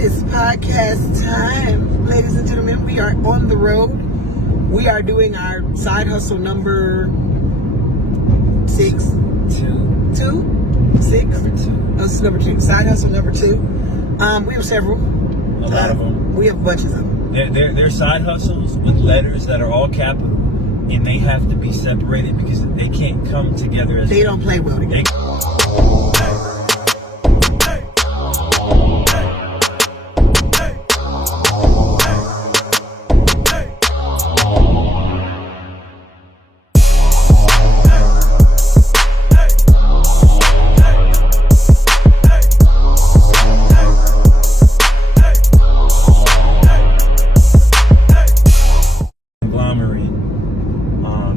is podcast time, ladies and gentlemen. We are on the road. We are doing our side hustle number 6. Six? Number 2. Oh, this is number 2. Side hustle number 2. We have several. A lot of them. We have bunches of them. They're side hustles with letters that are all capital, and they have to be separated because they can't come together as They don't play well together.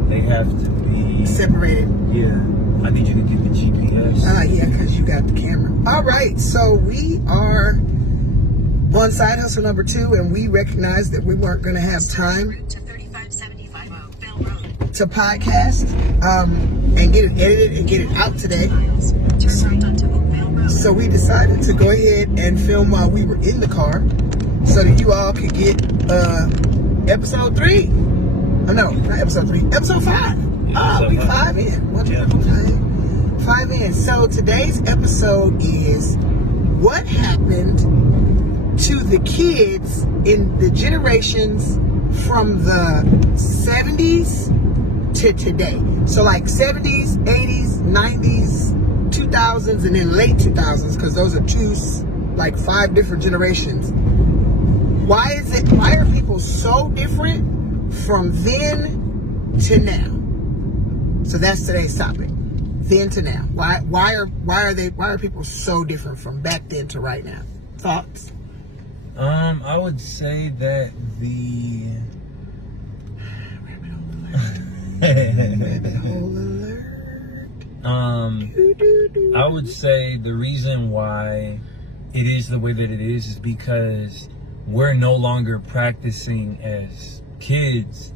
They have to be Separated. Yeah. I need you to give me GPS. Yeah, because you got the camera. All right, so we are on side hustle number 2, and we recognized that we weren't going to have time to podcast and get it edited and get it out today. So we decided to go ahead and film while we were in the car so that you all could get episode 3. Oh, no, not episode 3. Episode 5. We 5 in. 1, 2, 3, 5 in. So today's episode is what happened to the kids in the generations from the 70s to today. So like 70s, 80s, 90s, 2000s, and then late 2000s, because those are 5 different generations. Why are people so different from then to now? So that's today's topic. Then to now. Why are people so different from back then to right now? Thoughts? I would say that the Rabbit hole alert. I would say the reason why it is the way that it is because we're no longer practicing as kids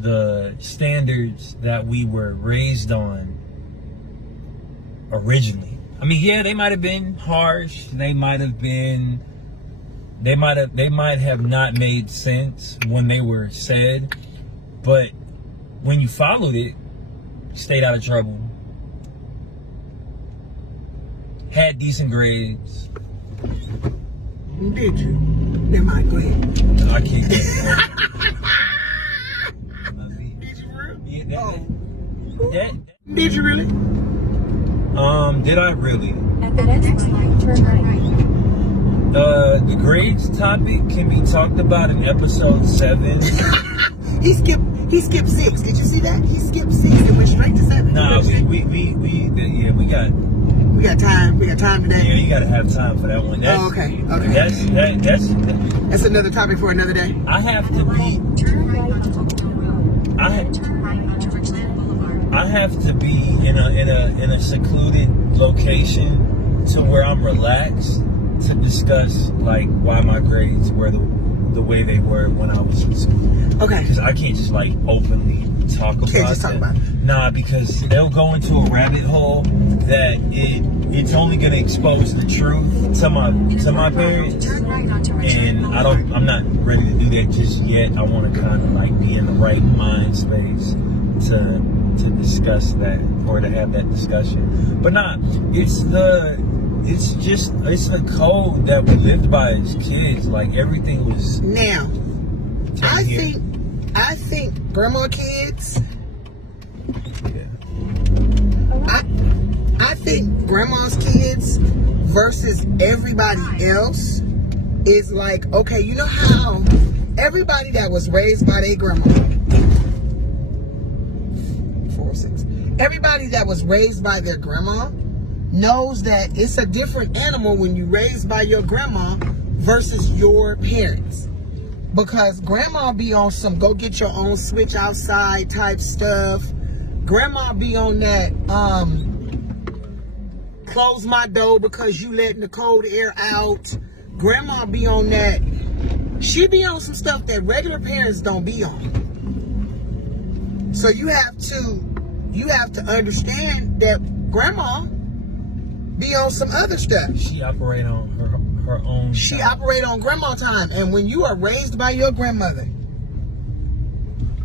the standards that we were raised on originally. I mean, yeah, they might have been harsh. They might have not made sense when they were said, but when you followed it, stayed out of trouble, had decent grades. Did you? Never mind, go ahead. I can't get it. Did you really? Yeah, Did you really? did I really? At the next line, turn right. The grades topic can be talked about in episode 7. He skipped 6. Did you see that? He skipped 6 and went straight to 7. Nah, we got time. We got time today. Yeah, you gotta have time for that one. That's, okay. That's another topic for another day. I have to be. Turn right onto Oakdale Road. Turn right onto Richland Boulevard. I have to be in a secluded location to where I'm relaxed to discuss like why my grades were the way they were when I was in school. Okay. Because I can't just like openly talk about it. Nah, because they'll go into a rabbit hole that it's only gonna expose the truth to my parents. And I'm not ready to do that just yet. I wanna kinda like be in the right mind space to discuss that or to have that discussion. But nah, it's the code that we lived by as kids. Like everything was. Now, I think grandma kids. Yeah. I think grandma's kids versus everybody else is like, okay, you know how everybody that was raised by their grandma, 406, everybody that was raised by their grandma knows that it's a different animal when you raised by your grandma versus your parents. Because grandma be on some go get your own switch outside type stuff. Grandma be on that close my door because you letting the cold air out. Grandma be on that. She be on some stuff that regular parents don't be on. So you have to understand that grandma be on some other stuff. She operate on her own She time. operated on grandma time. And when you are raised by your grandmother,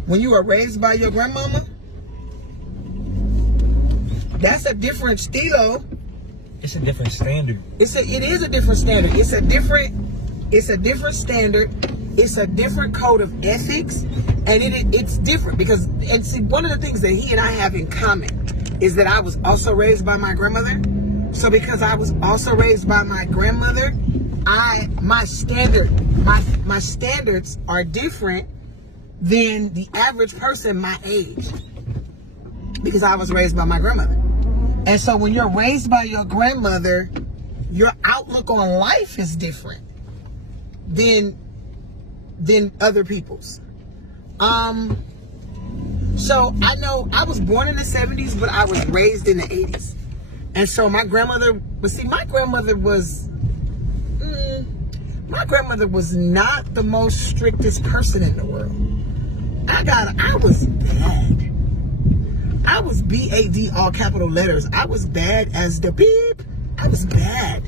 when you are raised by your grandmama, that's a different stilo. It's a different standard. It is a different standard. It's a different standard. It's a different code of ethics, and it's different because, and see, one of the things that he and I have in common is that I was also raised by my grandmother. So because I was also raised by my grandmother, my standards are different than the average person my age, because I was raised by my grandmother. And so when you're raised by your grandmother, your outlook on life is different than other people's. So I know I was born in the 70s, but I was raised in the 80s. And so my grandmother was not the most strictest person in the world. I was bad. I was BAD, all capital letters. I was bad as the beep. I was bad.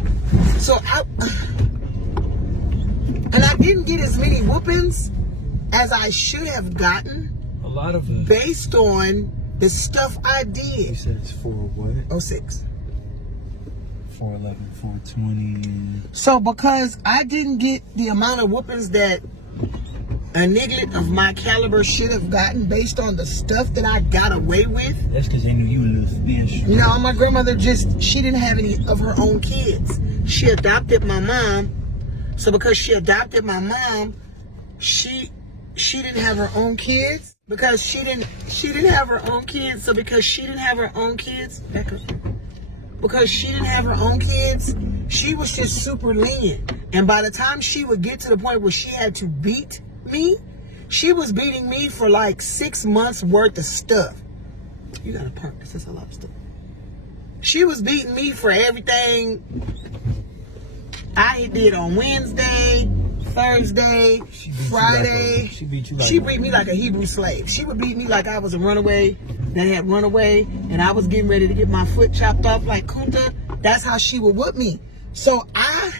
So and I didn't get as many whoopings as I should have gotten. A lot of it. Based on the stuff I You did. said it's 4 what? 06. 411, 420. So because I didn't get the amount of whoopings that a niglet of my caliber should have gotten based on the stuff that I got away with. That's because they knew you were a little special. No, my grandmother she didn't have any of her own kids. She adopted my mom. So because she adopted my mom, she didn't have her own kids. Because she didn't have her own kids. So because she didn't have her own kids, because she didn't have her own kids, she was just super lenient. And by the time she would get to the point where she had to beat me, she was beating me for like 6 months worth of stuff. You gotta park this. That's a lot of stuff. She was beating me for everything I did on Wednesday, Thursday, Friday. She beat me like a Hebrew slave. She would beat me like I was a runaway that had run away and I was getting ready to get my foot chopped off like Kunta. That's how she would whoop me. So I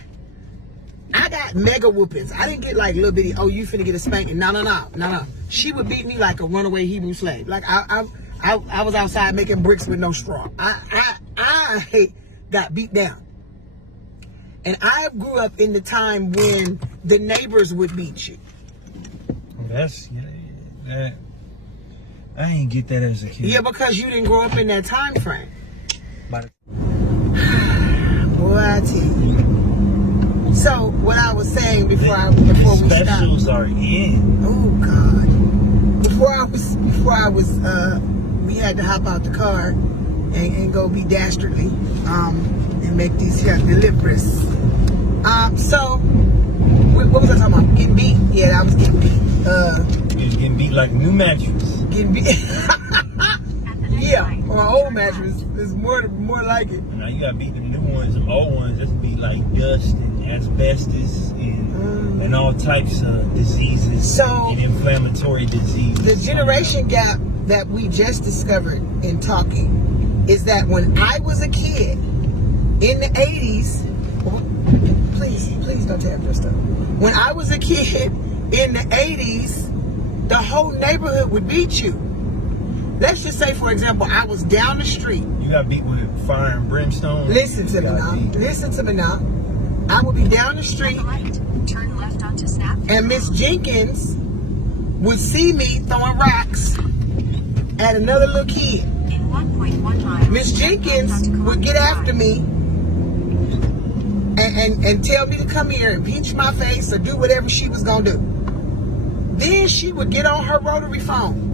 got mega whoopings. I didn't get like little bitty, oh, you finna get a spanking. No. She would beat me like a runaway Hebrew slave. Like I was outside making bricks with no straw. I got beat down. And I grew up in the time when the neighbors would beat you. I ain't get that as a kid. Yeah, because you didn't grow up in that time frame. But Boy, I tell you. So what I was saying before we specials stopped. are in. Oh God. We had to hop out the car and go be dastardly. And make these here deliveries. So what was I talking about? Getting beat? Yeah, I was getting beat. You was getting beat like a new mattress. Getting beat. Yeah, or an old mattress. There's more like it. Now you got beat the new ones, the old ones. That's beat like dust and asbestos and all types of diseases. So and inflammatory diseases. the generation gap that we just discovered in talking is that when I was a kid in the 80s, please don't tap your stuff. When I was a kid in the 80s, the whole neighborhood would beat you. Let's just say, for example, I was down the street. You got beat with fire and brimstone. Listen to me now. I would be down the street, Turn left onto Snap. and Miss Jenkins would see me throwing rocks at another little kid. In 1.1 miles. Miss Jenkins would get after me and tell me to come here and pinch my face or do whatever she was gonna do. Then she would get on her rotary phone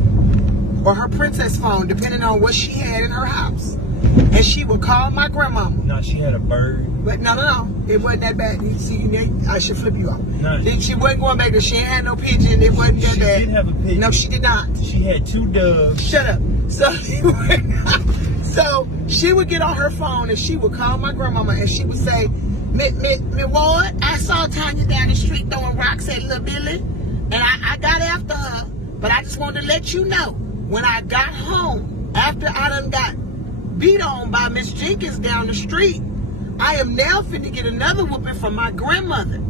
or her princess phone, depending on what she had in her house, and she would call my grandmama. No, she had a bird. But no, it wasn't that bad. You see, I should flip you off. No, Then she wasn't going back there. She ain't had no pigeon. It wasn't that she bad. did have a pigeon. No, she did not. She had 2 doves. Shut up. So she would get on her phone and she would call my grandmama and she would say, "Me Ward, I saw Tanya down the street throwing rocks at little Billy, and I got after her. But I just wanted to let you know, when I got home, after I done got beat on by Miss Jenkins down the street, I am now finna get another whooping from my grandmother.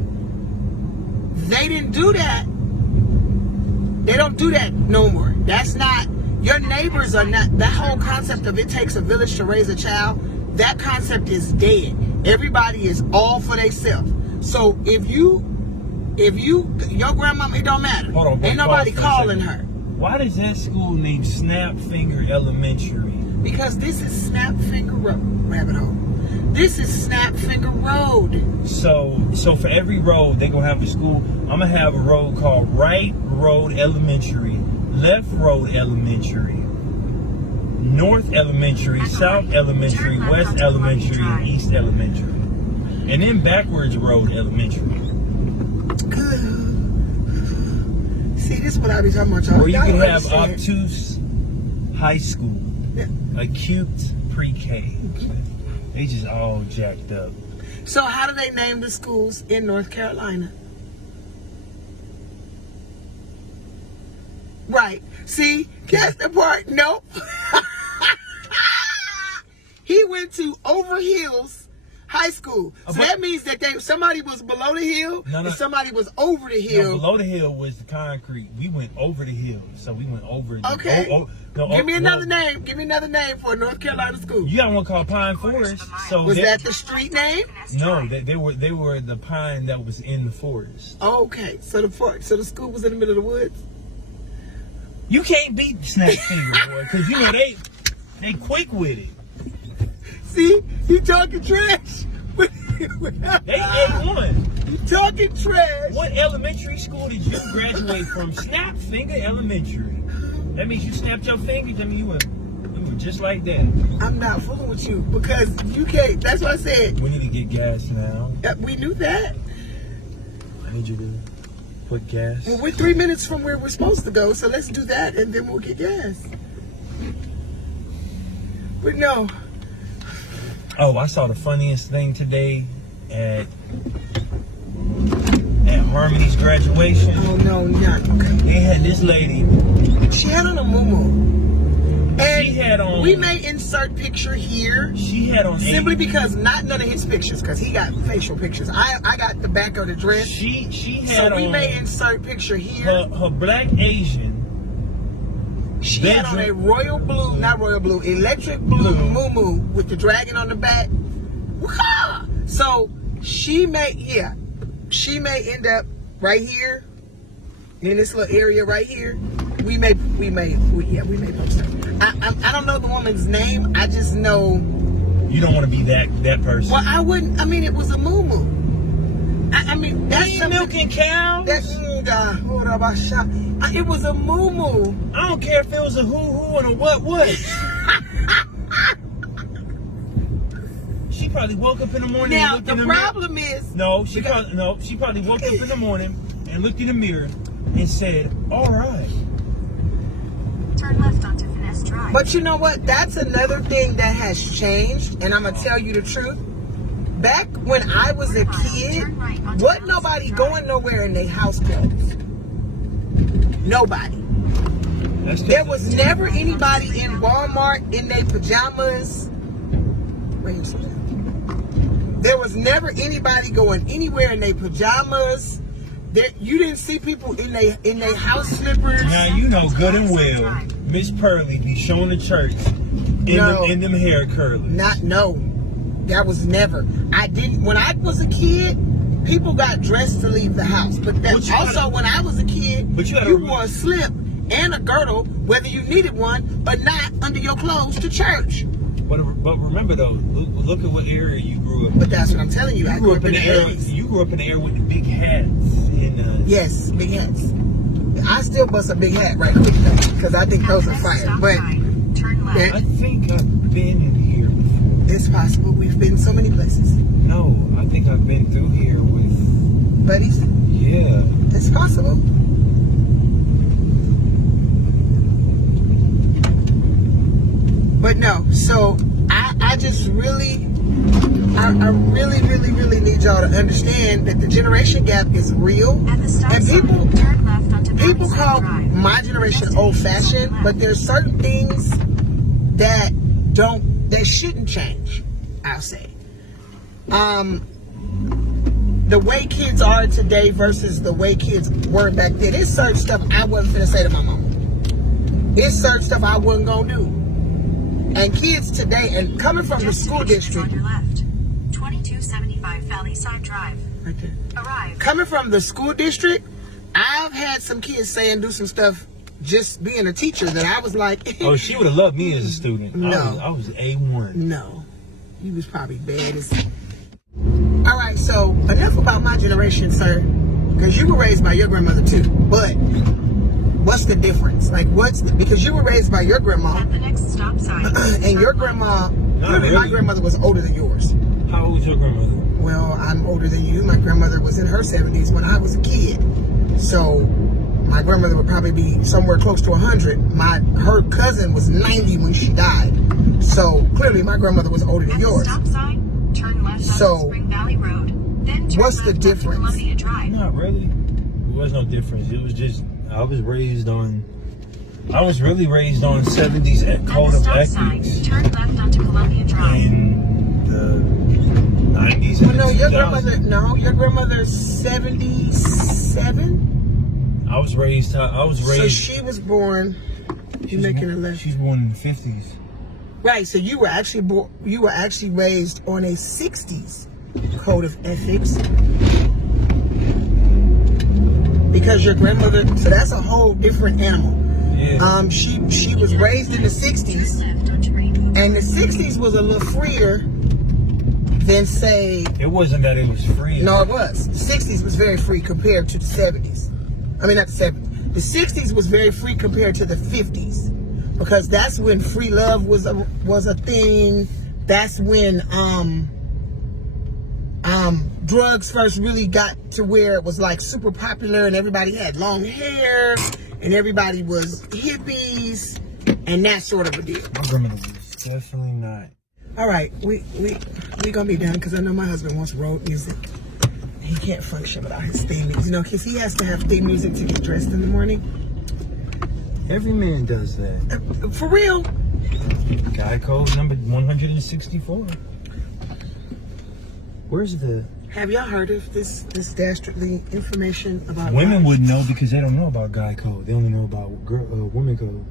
They didn't do that. They don't do that no more. That's not, your neighbors are not, that whole concept of it takes a village to raise a child, that concept is dead. Everybody is all for themselves. So if your grandmama, it don't matter. Hold on, ain't nobody pause for a calling second. her. Why does that school named Snapfinger Elementary? Because this is Snapfinger Road, rabbit hole. This is Snapfinger Road. So for every road they gonna have a school. I'm gonna have a road called Right Road Elementary, Left Road Elementary, North Elementary, South Elementary, West Elementary, and East Elementary, and then backwards Road Elementary. See, this is what I be talking about, y'all. Or you Y'all can don't have understand. obtuse high school, acute pre-K. They just all jacked up. So how do they name the schools in North Carolina? Right. See, that's the part. Nope. He went to Over Hills High School. So that means that somebody was below the hill and somebody was over the hill. No, below the hill was the concrete. We went over the hill. So we went over. Okay. Give me another name. Give me another name for a North Carolina school. You got one called Pine Forest. So was that the street name? No, they were the pine that was in the forest. Okay. So the school was in the middle of the woods? You can't beat Snapfinger, boy, because you know they quick with it. See, you talking trash. They A1. You talking trash. What elementary school did you graduate from? Snapfinger Elementary. That means you snapped your fingers. I mean, you were just like that. I'm not fooling with you because you can't. That's what I said. We need to get gas now. We knew that. I need you to put gas. Well, we're 3 minutes from where we're supposed to go, so let's do that and then we'll get gas. But no. Oh, I saw the funniest thing today at Harmony's graduation. Oh no, not okay. They had this lady. She had on a muumuu. And she had on. We may insert picture here. She had on simply because not none of his pictures, because he got facial pictures. I got the back of the dress. She had so we on, may insert picture here. Her black Asian. She had on a royal blue, not royal blue, electric blue muumuu with the dragon on the back. Wah! So she may end up right here in this little area right here. We may post her. I don't know the woman's name. I just know. You don't want to be that person. Well, I wouldn't. I mean, it was a muumuu. I mean, that's milking cows. It was a muumuu. I don't care if it was a hoo-hoo and a what. She probably woke up in the morning. Now and the problem is. She probably woke up in the morning and looked in the mirror and said, "All right." Turn left onto Finesse Drive. But you know what? That's another thing that has changed, and I'm gonna tell you the truth. Back when I was a kid, wasn't nobody going nowhere in their house clothes. Nobody. There was never anybody in Walmart in their pajamas. There was never anybody going anywhere in their pajamas. You didn't see people in their house slippers. Now you know good and well, Miss Pearly be showing the church in them hair curlers. That was never. When I was a kid, people got dressed to leave the house. But when I was a kid, you wore a slip and a girdle, whether you needed one, but not under your clothes to church. But remember though, look at what area you grew up in. But that's what I'm telling you. I grew up in the 80s. You grew up in the area with the big hats. Yes, big hats. I still bust a big hat right quick though, because I think those are fire. But I think I've been in here before. It's possible. We've been so many places. No, I think I've been through here with buddies. Yeah. It's possible. But no, so I just really need y'all to understand that the generation gap is real. And people call my generation old-fashioned, but there's certain things that shouldn't change, I'll say. the way kids are today versus the way kids were back then. It's certain stuff I wasn't finna say to my mama. It's certain stuff I wasn't gonna do. And kids today, and coming from the school district. On your left. 2275 Valley Side Drive. Right there. Arrive. Coming from the school district, I've had some kids say and do some stuff just being a teacher that I was like, Oh, she would have loved me as a student. No. I was A1. no, you was probably bad as. All right, so enough about my generation, sir, because you were raised by your grandmother too. But what's the difference? Like, because you were raised by your grandma, At the next stop sign. and your grandma, my really. grandmother was older than yours. How old was your grandmother? Well, I'm older than you. My grandmother was in her 70s when I was a kid. So my grandmother would probably be somewhere close to 100. Her cousin was 90 when she died. So clearly my grandmother was older than At the yours. stop sign, turn left So, on Spring Valley Road. Then turn what's the left onto difference? Columbia Drive. Not really. There was no difference. It was just I was really raised on 70s At code the of stop sign, ethics. turn left onto Columbia Drive. In the 90s Well, and no, the your 2000s. your grandmother's 77. I was raised. So she was born. You're making a left. She's born in the 50s. Right. So you were actually raised on a 60s code of ethics. Because your grandmother, so that's a whole different animal. Yeah. She was raised in the 60s, Left onto Rainbow. and the 60s was a little freer than say. It wasn't that it was free. No, it was. The 60s was very free compared to the 70s. I mean, not the 70s. The 60s was very free compared to the 50s, because that's when free love was a thing. That's when drugs first really got to where it was like super popular, and everybody had long hair, and everybody was hippies, and that sort of a deal. My grandmother was definitely not. All right, we gonna be done because I know my husband wants road music. He can't function without his theme music, because he has to have theme music to get dressed in the morning. Every man does that. For real. Guy code number 164. Where's the... Have y'all heard of this dastardly information about Women guys? would know because they don't know about guy code. They only know about women code.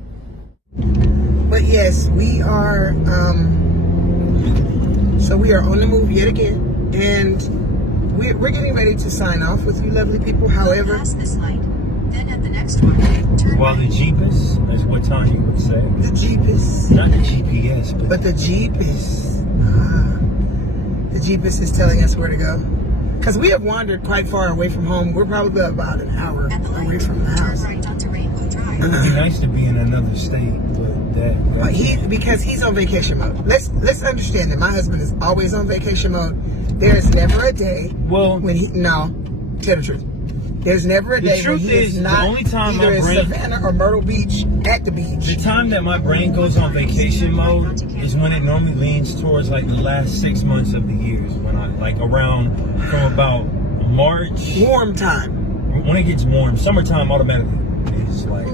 But yes, we are. So we are on the move yet again, and we're getting ready to sign off with you, lovely people. However, Pass this light. Then at the next one, turn While the Jeepus, that's what Tanya would say. the Jeep is. Not the GPS, But the Jeep is. The Jeepus is telling us where to go. Because we have wandered quite far away from home. We're probably about an hour at the light. away from the house. Turn right onto Rainbow Drive. it would be nice to be in another state, but that... Because he's on vacation mode. Let's understand that my husband is always on vacation mode. There is never a day Well, when tell the truth. There's never a The day when truth he is, is the not only time either my in brain- Savannah or Myrtle Beach at the the beach. time that my brain goes on vacation mode is when it normally leans towards like the last 6 months of the years. When I, like around from about March, Warm time. when it gets warm, summertime automatically is like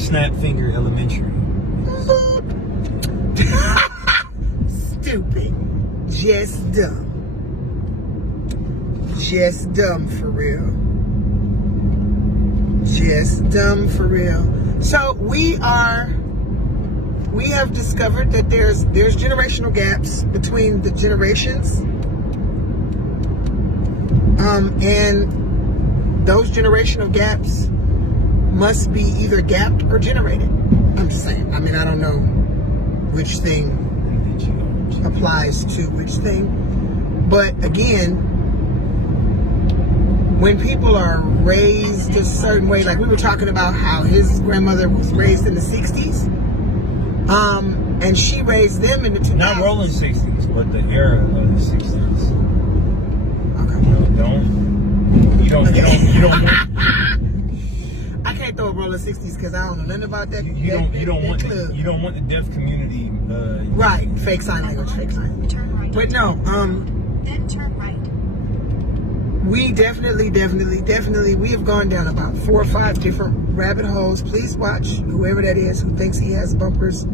snap finger elementary. Stupid. Just dumb. Just dumb for real. Just dumb for real. So we have discovered that there's generational gaps between the generations. And those generational gaps must be either gapped or generated. I'm just saying. I mean, I don't know which thing applies to which thing. But again, when people are raised a certain way, like we were talking about how his grandmother was raised in the 60s, and she raised them in the 2000s. Not rolling 60s, but the era of the 60s. Okay. You don't want... I can't throw a roll of 60s because I don't know nothing about that. You don't want the deaf community. Right, fake sign language. Turn right. But no, Then turn right. we definitely, we have gone down about 4 or 5 different rabbit holes. Please watch whoever that is who thinks he has bumpers.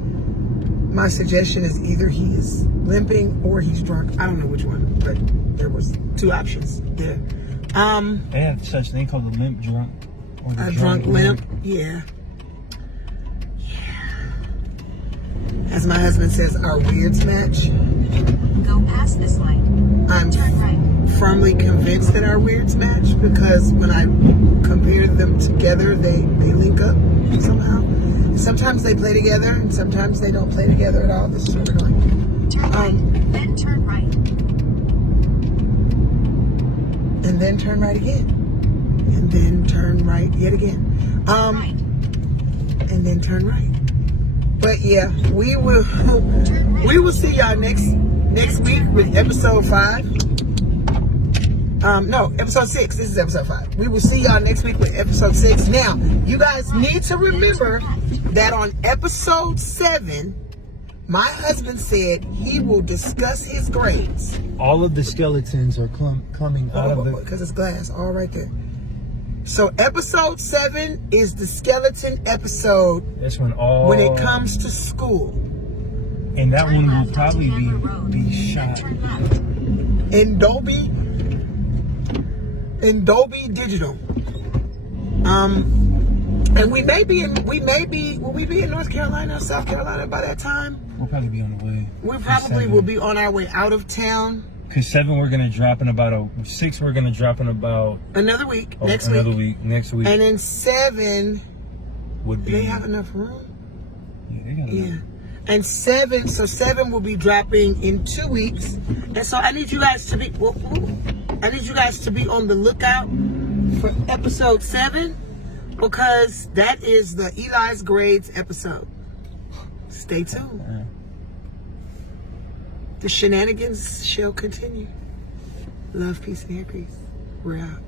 my suggestion is either he's limping or he's drunk. I don't know which one, but there was 2 options there. They have such thing called a limp drunk. Or the A drunk limp. Yeah. As my husband says, our weirds match. Go past this light. I'm Turn right. firmly convinced that our weirds match because when I compare them together, they link up somehow. Sometimes they play together and sometimes they don't play together at all. This is what we're doing. Turn right. Then turn right. And then turn right again. And then turn right yet again. Right. And then turn right. But yeah, we will see y'all next week with episode 5. No, episode 6. This is episode 5. We will see y'all next week with episode 6. Now, you guys need to remember that on episode 7, my husband said he will discuss his grades. All of the skeletons are coming out of the... Because it's glass, all right there. So episode 7 is the skeleton episode. That's when it comes to school. And that Turn one will left probably onto Denver Road. be Then shot. turn left. In Dolby Digital. And will we be in North Carolina or South Carolina by that time? We'll probably be on the way. We probably will be on our way out of town. Because 7 we're gonna drop in about 6 we're gonna drop in about Another week. next week. Next week And then 7, would do be. they have enough room? Yeah, they got Yeah. enough. And 7 will be dropping in 2 weeks. And so I need you guys to be on the lookout for episode 7 because that is the Eli's Grades episode. Stay tuned. Yeah. The shenanigans shall continue. Love, peace, and hair grease. We're out.